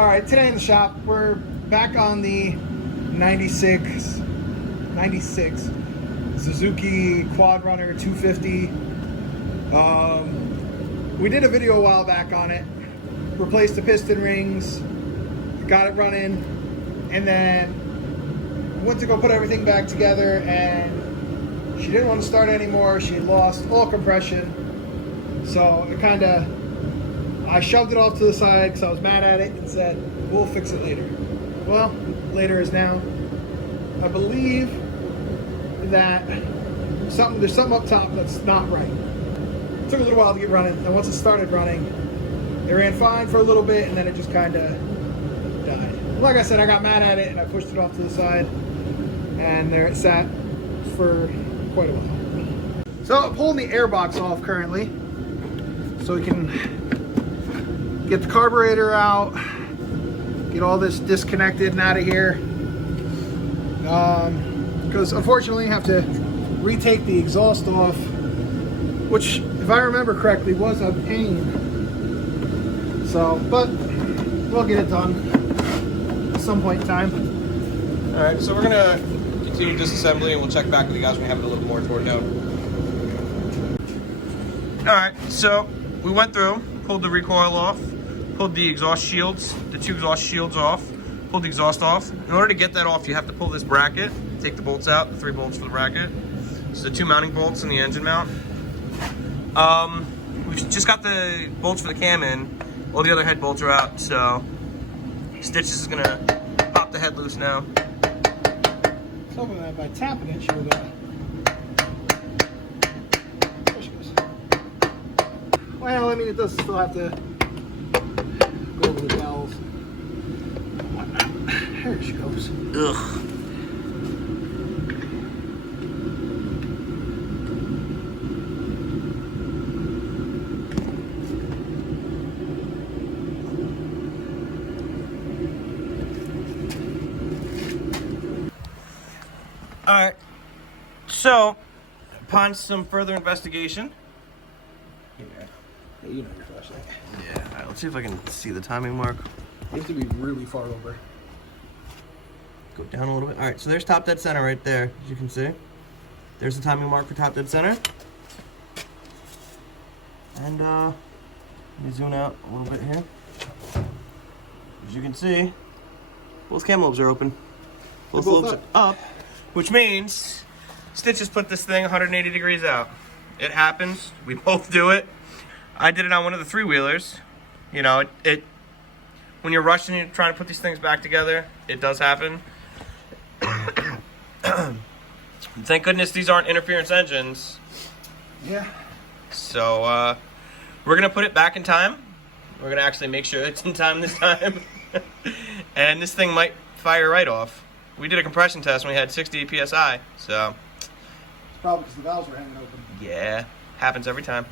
Alright, today in the shop, we're back on the 96 Suzuki Quad Runner 250. We did a video a while back on it. Replaced the piston rings, got it running, and then went to go put everything back together, and she didn't want to start anymore. She had lost all compression. So it I shoved it off to the side because I was mad at it and said, we'll fix it later. Well, later is now. I believe that there's something up top that's not right. It took a little while to get running, and once it started running, it ran fine for a little bit, and then it just kind of died. Like I said, I got mad at it, and I pushed it off to the side, and there it sat for quite a while. So I'm pulling the airbox off currently, so we can get the carburetor out, get all this disconnected and out of here. Because unfortunately I have to retake the exhaust off, which, if I remember correctly, was a pain. So, but we'll get it done at some point in time. All right, so we're gonna continue disassembly, and we'll check back with you guys when we have it a little more torqued out. All right, so we went through, pulled the recoil off, pulled the exhaust shields, the two exhaust shields off, pulled the exhaust off. In order to get that off, you have to pull this bracket, take the bolts out, the 3 bolts for the bracket. So the 2 mounting bolts and the engine mount. We've just got the bolts for the cam in. All the other head bolts are out, so Stitches is gonna pop the head loose now. Hoping that by tapping it, she would. There she goes. Well, I mean, it does still have to go over the valves. There she goes. Ugh. All right, so upon some further investigation, Yeah, you know your flashlight. yeah, all right, let's see if I can see the timing mark. You have to be really far over. Go down a little bit. All right, so there's top dead center right there, as you can see. There's the timing mark for top dead center. And let me zoom out a little bit here. As you can see, both cam lobes are open. Both lobes are up, which means Stitches put this thing 180 degrees out. It happens. We both do it. I did it on one of the 3-wheelers. You know, it when you're rushing, you're trying to put these things back together, it does happen. Thank goodness these aren't interference engines. Yeah. So we're gonna put it back in time. We're gonna actually make sure it's in time this time. And this thing might fire right off. We did a compression test when we had 60 PSI, so. It's probably because the valves were hanging open. Yeah, happens every time.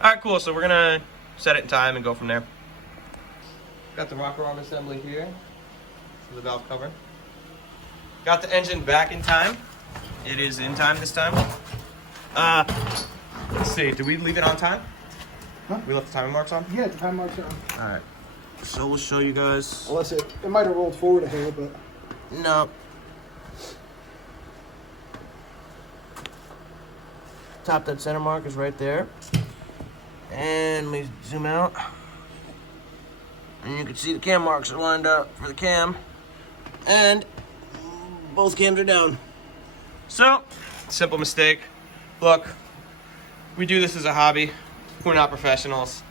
All right, cool, so we're gonna set it in time and go from there. Got the rocker arm assembly here for the valve cover. Got the engine back in time. It is in time this time. Let's see, did we leave it on time? Huh? We left the timing marks on? Yeah, the time marks are on. All right, so we'll show you guys. Unless it might have rolled forward a hair, but. No. Top dead center mark is right there. And let me zoom out. And you can see the cam marks are lined up for the cam. And both cams are down. So, simple mistake. Look, we do this as a hobby. We're not professionals.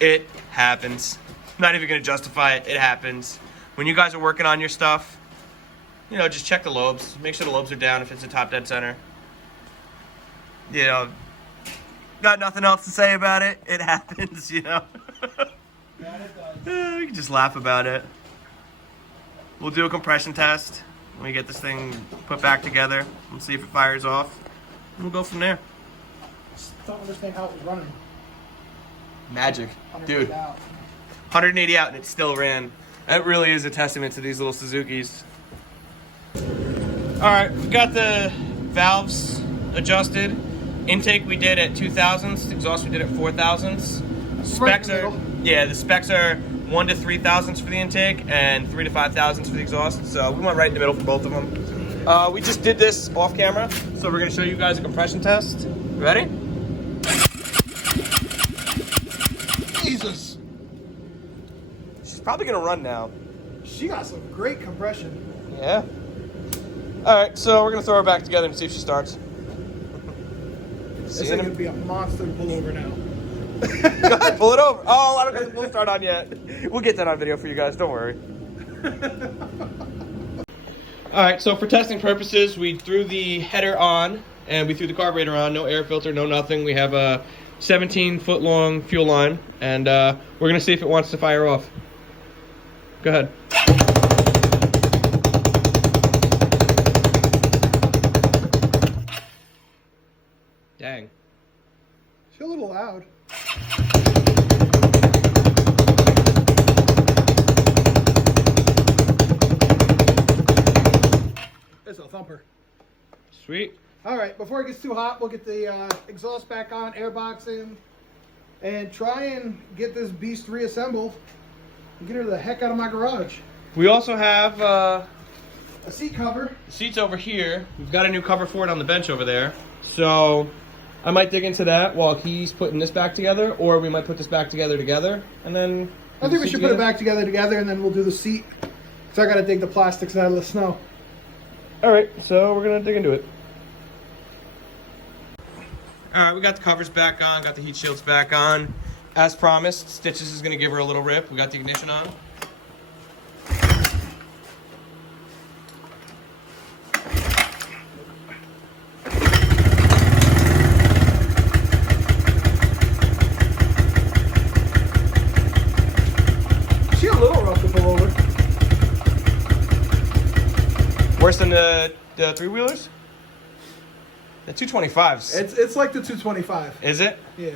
It happens. I'm not even gonna justify it. It happens. When you guys are working on your stuff, you know, just check the lobes. Make sure the lobes are down if it's a top dead center. You know, got nothing else to say about it. It happens, you know. Yeah, it does. We can just laugh about it. We'll do a compression test when we get this thing put back together and see if it fires off. And we'll go from there. Just don't understand how it was running. Magic. 180 Dude, out. 180 out and it still ran. That really is a testament to these little Suzukis. All right, we got the valves adjusted. Intake we did at 2 thousandths, exhaust we did at 4 thousandths. Specs are, yeah, the specs are 1 to 3 thousandths for the intake and 3 to 5 thousandths for the exhaust. So we went right in the middle for both of them. We just did this off camera, so we're gonna show you guys a compression test. Ready? Jesus. She's probably gonna run now. She got some great compression. Yeah. All right, so we're gonna throw her back together and see if she starts. This is gonna be a monster to pull over now. Go ahead, pull it over. Oh, I don't get the full start on yet. We'll get that on video for you guys, don't worry. All right, so for testing purposes, we threw the header on and we threw the carburetor on. No air filter, no nothing. We have a 17-foot long fuel line, and we're gonna see if it wants to fire off. Go ahead. Dang. She's a little loud. It's a thumper. Sweet. All right, before it gets too hot, we'll get the exhaust back on, air box in, and try and get this beast reassembled and get her the heck out of my garage. We also have A seat cover. seats over here. We've got a new cover for it on the bench over there. So I might dig into that while he's putting this back together, or we might put this back together, and then... I think we should put it back together, and then we'll do the seat. So I gotta dig the plastics out of the snow. All right, so we're gonna dig into it. All right, we got the covers back on, got the heat shields back on. As promised, Stitches is gonna give her a little rip. We got the ignition on. She a little rough to pull over. Worse than the three-wheelers? The 225s. It's like the 225. Is it? Yeah.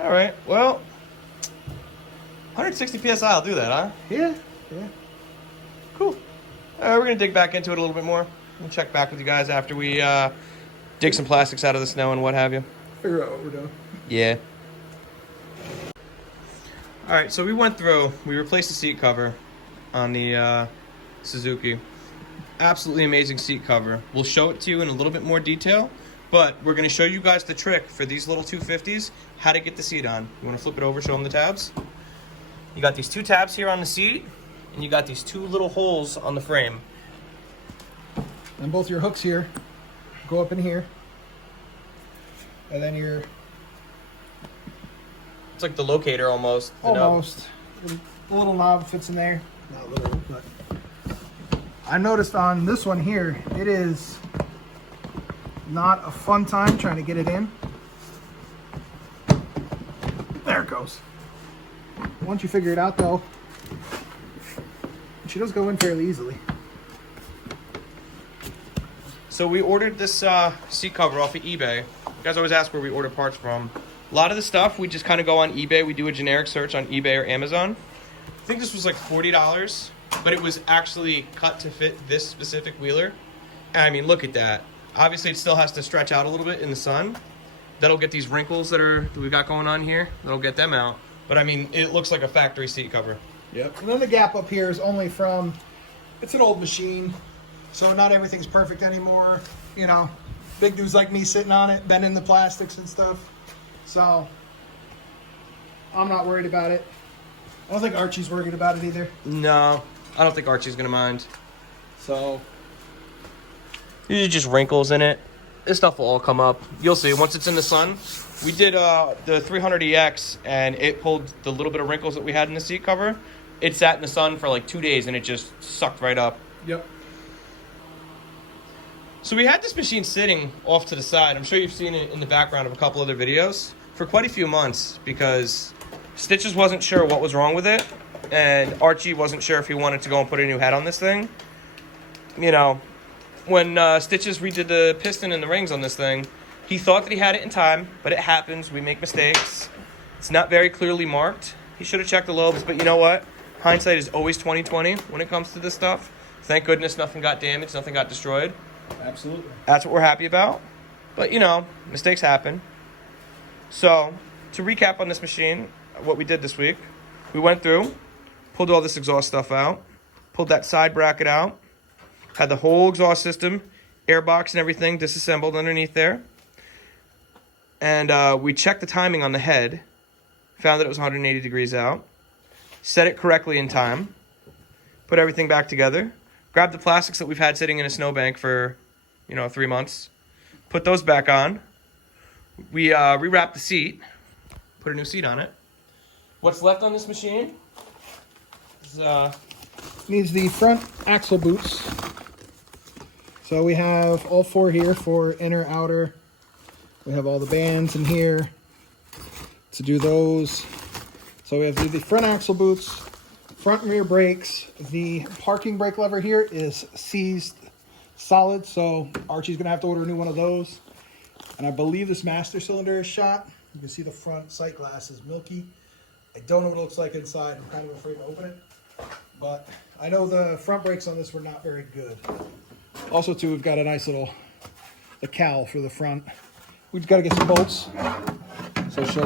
All right, well, 160 PSI will do that, huh? Yeah. Yeah. Cool. We're going to dig back into it a little bit more. We'll check back with you guys after we dig some plastics out of the snow and what have you. Figure out what we're doing. Yeah. All right, so we replaced the seat cover on the Suzuki. Absolutely amazing seat cover. We'll show it to you in a little bit more detail, but we're going to show you guys the trick for these little 250s, how to get the seat on. You want to flip it over, show them the tabs? You got these 2 tabs here on the seat, and you got these 2 little holes on the frame. And both your hooks here go up in here. And then It's like the locator almost. almost. The little knob fits in there. Not little, but I noticed on this one here, it is not a fun time trying to get it in. There it goes. Once you figure it out though, she does go in fairly easily. So we ordered this seat cover off of eBay. You guys always ask where we order parts from. A lot of the stuff, we just kind of go on eBay. We do a generic search on eBay or Amazon. I think this was like $40, but it was actually cut to fit this specific wheeler. And I mean, look at that. Obviously, it still has to stretch out a little bit in the sun. That'll get these wrinkles that we've got going on here. That'll get them out. But I mean, it looks like a factory seat cover. Yep. And then the gap up here is only from, it's an old machine, so not everything's perfect anymore. You know, big dudes like me sitting on it, bending the plastics and stuff. So I'm not worried about it. I don't think Archie's worried about it either. No, I don't think Archie's gonna mind. So these are just wrinkles in it. This stuff will all come up. You'll see once it's in the sun. We did the 300EX and it pulled the little bit of wrinkles that we had in the seat cover. It sat in the sun for like 2 days and it just sucked right up. Yep. So we had this machine sitting off to the side. I'm sure you've seen it in the background of a couple other videos for quite a few months because Stitches wasn't sure what was wrong with it, and Archie wasn't sure if he wanted to go and put a new head on this thing. You know, when Stitches redid the piston and the rings on this thing, he thought that he had it in time, but it happens. We make mistakes. It's not very clearly marked. He should have checked the lobes, but you know what? Hindsight is always 20/20 when it comes to this stuff. Thank goodness nothing got damaged, nothing got destroyed. Absolutely. That's what we're happy about. But, you know, mistakes happen. So, to recap on this machine, what we did this week. We went through, pulled all this exhaust stuff out, pulled that side bracket out, had the whole exhaust system, airbox and everything disassembled underneath there. And we checked the timing on the head, found that it was 180 degrees out, set it correctly in time, put everything back together, grabbed the plastics that we've had sitting in a snowbank for, 3 months, put those back on. We rewrapped the seat, put a new seat on it. What's left on this machine is, Needs the front axle boots. So we have all 4 here for inner, outer. We have all the bands in here to do those. So we have to do the front axle boots, front and rear brakes. The parking brake lever here is seized solid, so Archie's gonna have to order a new one of those. And I believe this master cylinder is shot. You can see the front sight glass is milky. I don't know what it looks like inside. I'm kind of afraid to open it. But I know the front brakes on this were not very good. Also, too, we've got a nice little cowl for the front. We've got to get some bolts. So she'll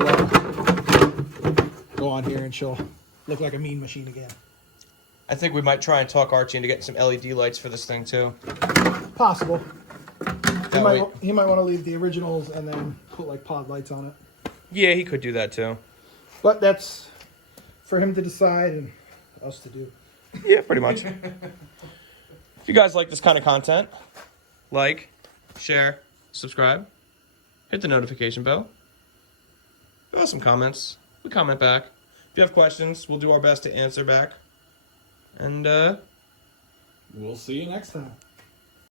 go on here and she'll look like a mean machine again. I think we might try and talk Archie into getting some LED lights for this thing too. Possible. That He might want to leave the originals and then put like pod lights on it. Yeah, he could do that too. But that's for him to decide and us to do. Yeah, pretty much. If you guys like this kind of content, like, share, subscribe, hit the notification bell. Throw us some comments. We comment back. If you have questions, we'll do our best to answer back. And we'll see you next time.